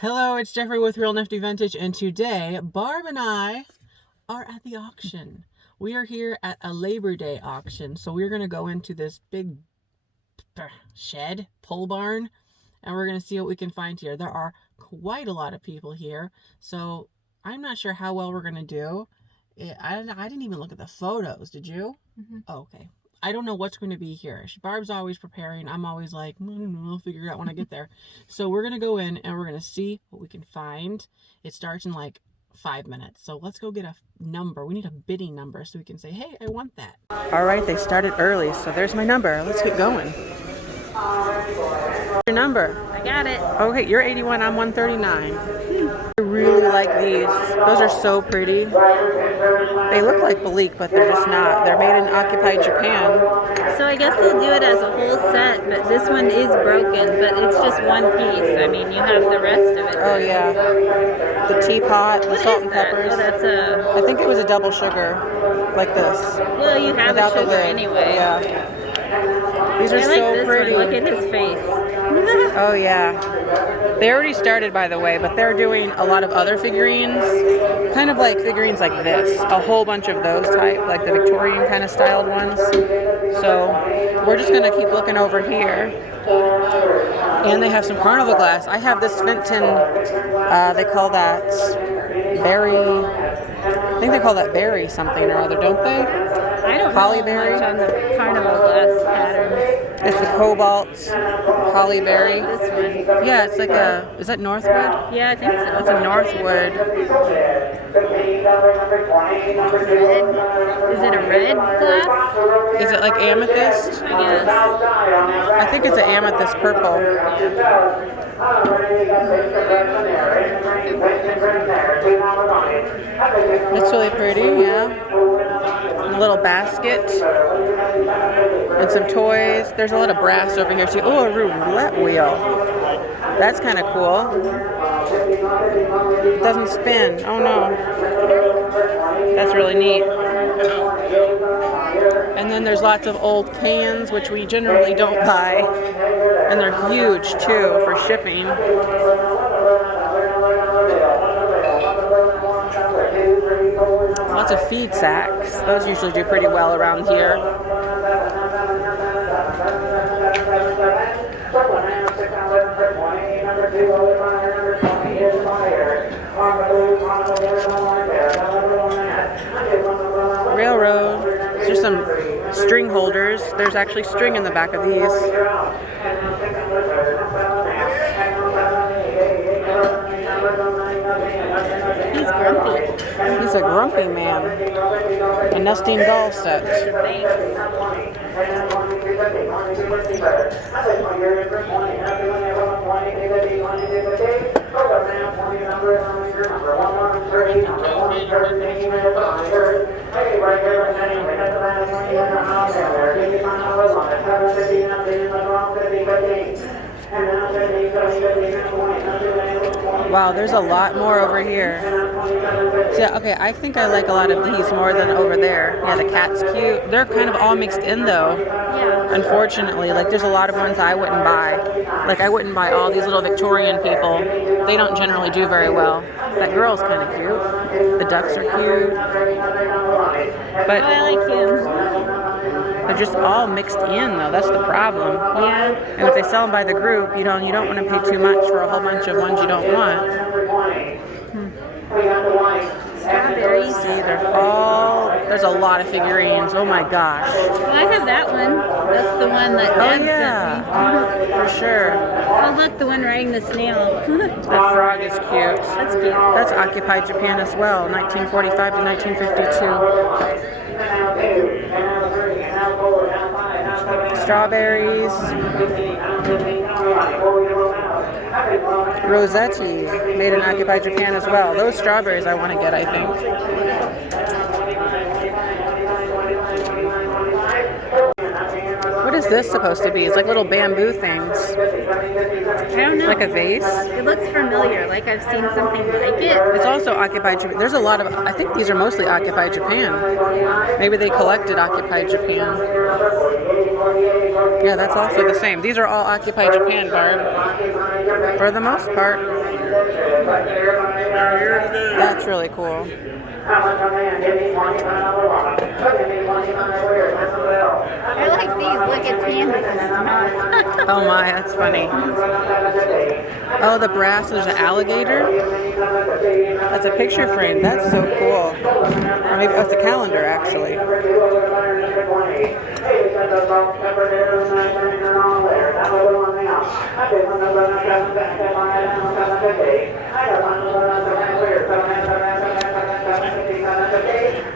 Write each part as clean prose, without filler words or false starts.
Hello, it's Jeffrey with Real Nifty Vintage, and today Barb and I are at the auction. We are here at a Labor Day auction, so we're going to go into this big shed, pole barn, and we're going to see what we can find here. There are quite a lot of people here, so I'm not sure how well we're going to do. I didn't even look at the photos, did you? Oh, okay. I don't know what's going to be here. Barb's always preparing. I'm always like, I'll figure it out when I get there. So we're going to go in and we're going to see what we can find. It starts in like 5 minutes. So let's go get a number. We need a bidding number so we can say, hey, I want that. All right, they started early. So there's my number. Let's get going. Your number? I got it. Okay, you're 81. I'm 139. I really like these. Those are so pretty. They look like Balik, but they're just not. They're made in occupied Japan. So I guess they'll do it as a whole set, but this one is broken, but it's just one piece. I mean, you have the rest of it. Oh, yeah. The teapot, the salt and peppers. Oh, that's a... I think it was a double sugar, like this. Well, you have without a sugar the lid. anyway. Yeah. These are I like so this pretty. One. Look at his face. Oh, yeah. They already started, by the way, but they're doing a lot of other figurines, kind of like figurines like this. A whole bunch of those type, like the Victorian kind of styled ones. So we're just going to keep looking over here. And they have some carnival glass. I have this Fenton, they call that berry, I think they call that berry something or other, don't they? I don't Hollyberry? know much on the carnival glass patterns. It's the cobalt, hollyberry. I like this one. Yeah, it's like a, is that Northwood? Yeah, I think so. That's a Northwood. Red? Is it a red glass? Is it like amethyst? I guess. I think it's an amethyst purple. That's really pretty, yeah. And a little basket. And some toys. There's a lot of brass over here too. Oh, a roulette wheel. That's kind of cool. It doesn't spin. Oh no. That's really neat. And then there's lots of old cans, which we generally don't buy. And they're huge too for shipping. Lots of feed sacks. Those usually do pretty well around here. Railroad. There's some string holders. There's actually string in the back of these. He's grumpy. He's a grumpy man. A nesting doll set. Wow, there's a lot more over here. So, okay, I think I like a lot of these more than over there. Yeah, the cat's cute. They're kind of all mixed in though. Yeah. Unfortunately, like there's a lot of ones I wouldn't buy. Like I wouldn't buy all these little Victorian people. They don't generally do very well. That girl's kind of cute. The ducks are cute. But I like him. they're just all mixed in though. That's the problem. Yeah. And if they sell them by the group, you don't want to pay too much for a whole bunch of ones you don't want. Strawberries. See, there's a lot of figurines. Oh my gosh. Well, I have that one. That's the one that Dad sent me. For sure. Oh, look, the one riding the snail. That frog is cute. That's cute. That's occupied Japan as well, 1945 to 1952. Strawberries. Rossetti, made in occupied Japan as well. Those strawberries I want to get, I think. What is this supposed to be? It's like little bamboo things. I don't know. Like a vase? It looks familiar, like I've seen something like it. It's also occupied Japan. There's a lot of, I think these are mostly occupied Japan. Maybe they collected occupied Japan. Yeah, that's also the same. These are all occupied Japan, Barb. For the most part. That's really cool. I like these. Look, it's handy and it's not. Oh my, that's funny. Oh, the brass, there's an alligator. That's a picture frame. That's so cool. Or maybe that's a calendar, actually.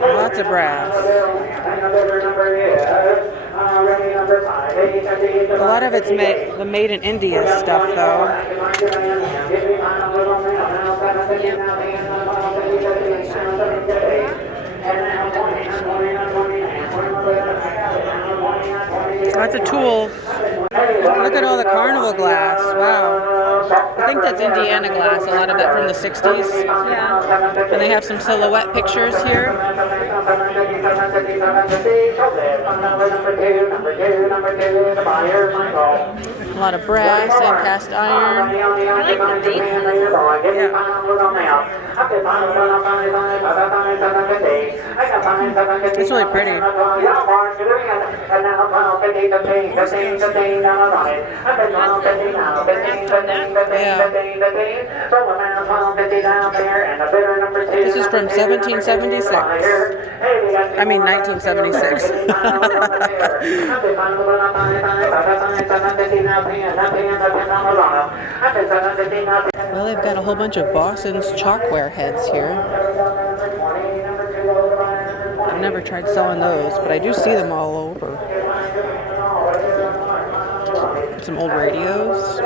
Lots of brass. A lot of it's made in India stuff, though. Lots of tools. Look at all the carnival glass. Wow. I think that's Indiana glass, a lot of it from the 60s. Yeah. And they have some silhouette pictures here. A lot of brass and cast iron. I like the bases. Yeah. It's really pretty. Yeah. This is from 1776. I mean 1976. Well, they've got a whole bunch of Boston's chalkware heads here. I've never tried selling those, but I do see them all over. Some old radios.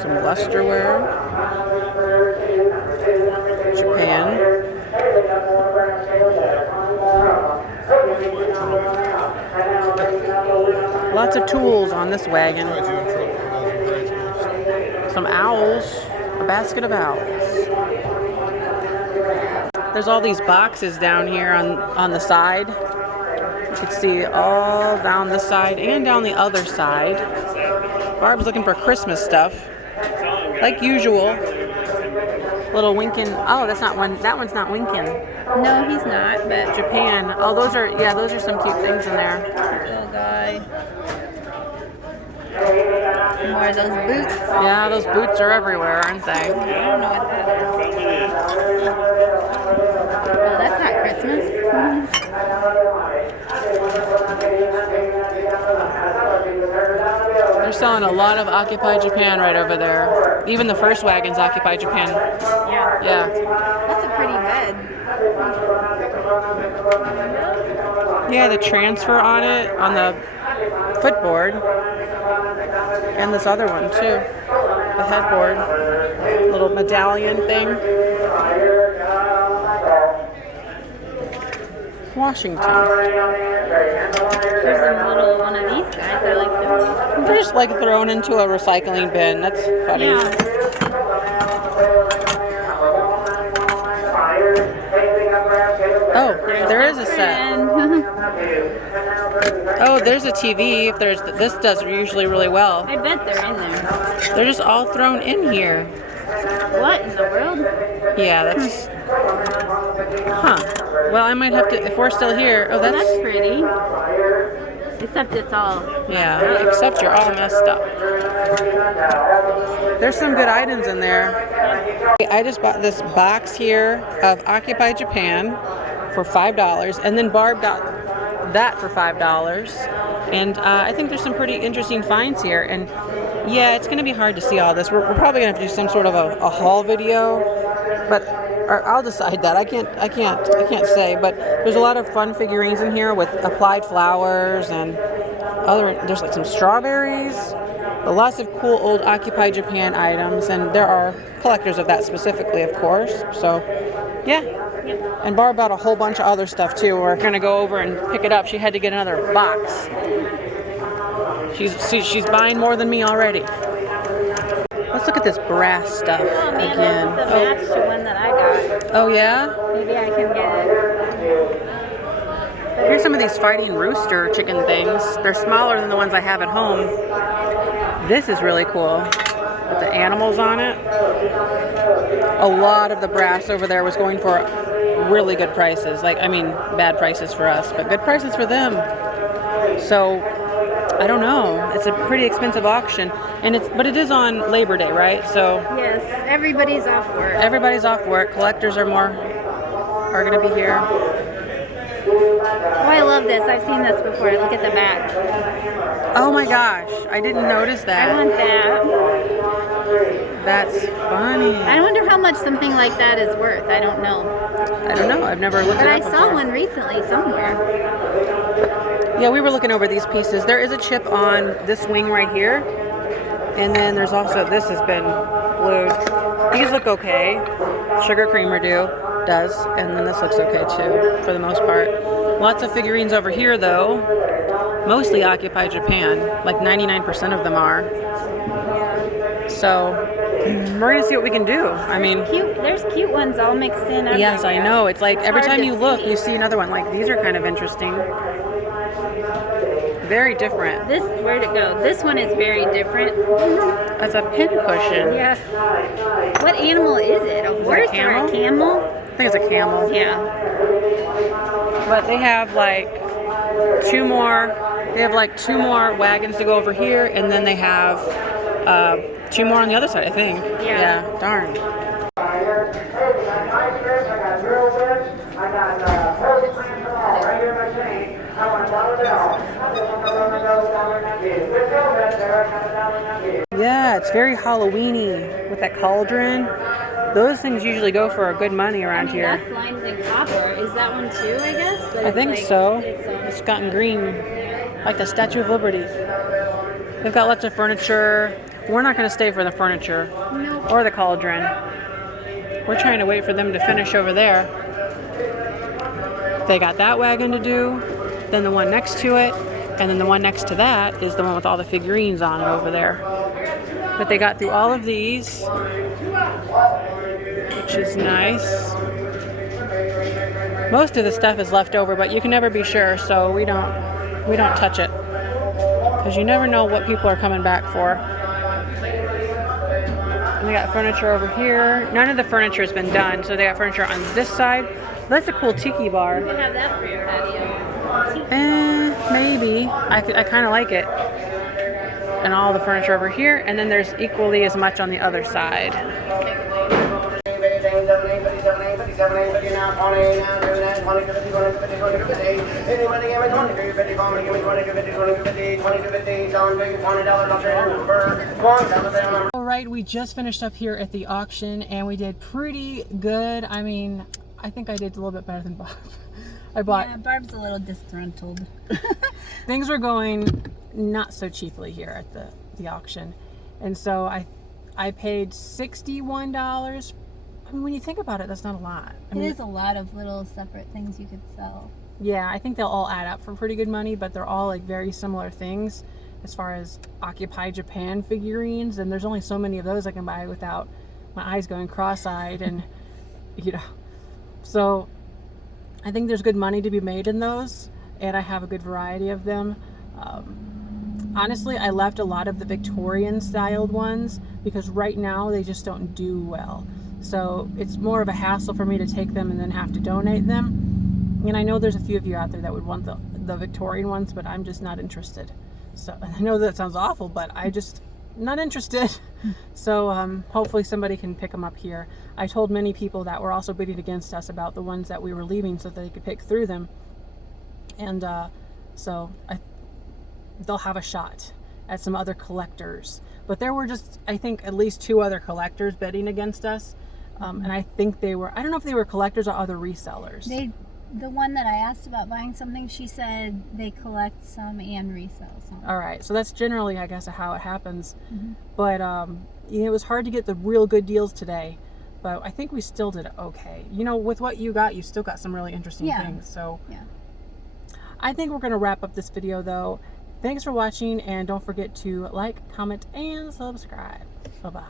Some lusterware. Japan. Lots of tools on this wagon. Some owls. A basket of owls. There's all these boxes down here on the side. You can see all down this side and down the other side. Barb's looking for Christmas stuff. Like usual. Little Winkin. Oh, that's not one. That one's not Winkin. No, he's not, but Japan. Oh, those are some cute things in there. little guy. More of those boots. Yeah, those boots are everywhere, aren't they? I don't know what that is. Well, that's not Christmas. They're selling a lot of Occupy Japan right over there. Even the first wagon's Occupy Japan. Yeah. Yeah. That's a pretty bed. Yeah, the transfer on it, on the footboard. And this other one too. The headboard. Little medallion thing. Washington. There's a little one of these guys. I like them. They're just like thrown into a recycling bin. That's funny. Yeah. Oh, there is a set. Oh, there's a TV. This does usually really well. I bet they're in there. They're just all thrown in here. What in the world? Yeah, that's. Huh. Well, I might have to, if we're still here. Oh, That's that's. pretty. Except it's all. Yeah, except you're all messed up. There's some good items in there. I just bought this box here of Occupy Japan for $5, and then Barb got that for $5. And I think there's some pretty interesting finds here. And yeah, it's going to be hard to see all this. We're probably going to have to do some sort of a haul video, but or I'll decide that. I can't say. But there's a lot of fun figurines in here with applied flowers and there's like some strawberries. Lots of cool old Occupy Japan items, and there are collectors of that specifically, of course. So, yeah. And Barb bought a whole bunch of other stuff too. We're gonna go over and pick it up. She had to get another box. She's buying more than me already. Let's look at this brass stuff Oh man, again. this is a match to one that I got. Oh yeah? Maybe I can get it. Here's some of these fighting rooster chicken things. They're smaller than the ones I have at home. This is really cool with the animals on it. A lot of the brass over there was going for really good prices. Like, I mean, bad prices for us, but good prices for them. So, I don't know. It's a pretty expensive auction, and but it is on Labor Day, right? So yes, everybody's off work. Everybody's off work. Collectors are going to be here. Oh, I love this. I've seen this before. Look at the back. Oh my gosh, I didn't notice that. I want that. That's funny. I wonder how much something like that is worth. I don't know. I don't know. I've never looked at it up But I before. saw one recently somewhere. Yeah, we were looking over these pieces. There is a chip on this wing right here. And then there's also, this has been glued. These look okay. Sugar Creamer does. And then this looks okay too, for the most part. Lots of figurines over here though. Mostly Occupy Japan. Like 99% of them are. So, we're going to see what we can do. I mean, There's cute ones all mixed in everywhere. yes, I know. It's like every hard time to you look, see. you see another one. Like, these are kind of interesting. Very different. Where'd it go? This one is very different. That's a pin cushion. Yeah. What animal is it? A horse or a camel? I think it's a camel. Yeah. But they have like two more wagons to go over here, and then they have 2 more on the other side, I think. Yeah. Darn. Yeah, it's very Halloween-y with that cauldron. Those things usually go for a good money around here. That's lined in copper. Is that one too, I guess? But I think so. It's It's gotten green, like the Statue of Liberty. They've got lots of furniture. We're not going to stay for the furniture or the cauldron. We're trying to wait for them to finish over there. They got that wagon to do, then the one next to it, and then the one next to that is the one with all the figurines on it over there. But they got through all of these, which is nice. Most of the stuff is left over, but you can never be sure, so we don't touch it, because you never know what people are coming back for. And they got furniture over here. None of the furniture has been done, so they got furniture on this side. That's a cool tiki bar. You can have that for your patio. Maybe. I kind of like it. And all the furniture over here, and then there's equally as much on the other side. All right, we just finished up here at the auction, and we did pretty good. I mean, I think I did a little bit better than Bob. Yeah, Barb's a little disgruntled. Things were going not so cheaply here at the auction, and so I paid $61. I mean, when you think about it, that's not a lot. I mean, It is a lot of little separate things you could sell. yeah, I think they'll all add up for pretty good money, but they're all like very similar things as far as Occupy Japan figurines, and there's only so many of those I can buy without my eyes going cross-eyed, and so I think there's good money to be made in those, and I have a good variety of them. Honestly, I left a lot of the Victorian styled ones because right now they just don't do well. So it's more of a hassle for me to take them and then have to donate them. And I know there's a few of you out there that would want the Victorian ones, but I'm just not interested. So I know that sounds awful, but I just not interested. So hopefully somebody can pick them up here. I told many people that were also bidding against us about the ones that we were leaving so that they could pick through them. And so they'll have a shot at some other collectors. But there were just, I think, at least 2 other collectors bidding against us. And I think they were, I don't know if they were collectors or other resellers. The one that I asked about buying something, she said they collect some and resell some. All right, so that's generally, I guess, how it happens. But it was hard to get the real good deals today. But I think we still did okay. With what you got, you still got some really interesting things. So yeah. I think we're going to wrap up this video, though. Thanks for watching, and don't forget to like, comment, and subscribe. Bye-bye.